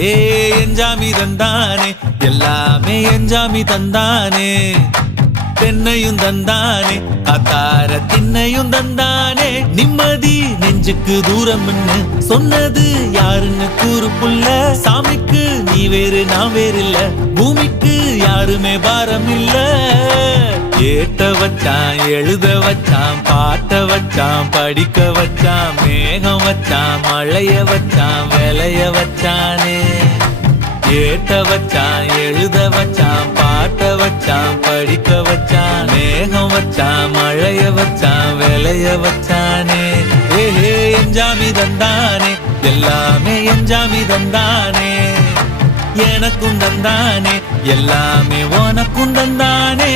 ஏ எஞ்சாமி தந்தானே எல்லாமே எஞ்சாமி தந்தானே தென்னையும் தந்தானே காத்தார திண்ணையும் தந்தானே நிம்மதி நெஞ்சுக்கு தூரம்னு சொன்னது யாருன்னு கூறு புள்ள சாமிக்கு நீ வேறு நான் வேறு இல்ல பூமிக்கு யாருமே பாரம் இல்ல ஏட்ட வச்சான் எழுத வச்சான் பாட்ட வச்சான் படிக்க வச்சான் மேகம் வச்சான் மழைய வச்சான் விளைய வச்சானே ஏட்ட வச்சான் எழுத வச்சான் பாட்ட வச்சான் படிக்க வச்சான் மேகம் வச்சான் மழைய வச்சான் விளைய வச்சானே ஏஹே எஞ்சாமி தந்தானே எல்லாமே எஞ்சாமி தந்தானே எனக்கும் தந்தானே எல்லாமே உனக்கும் தந்தானே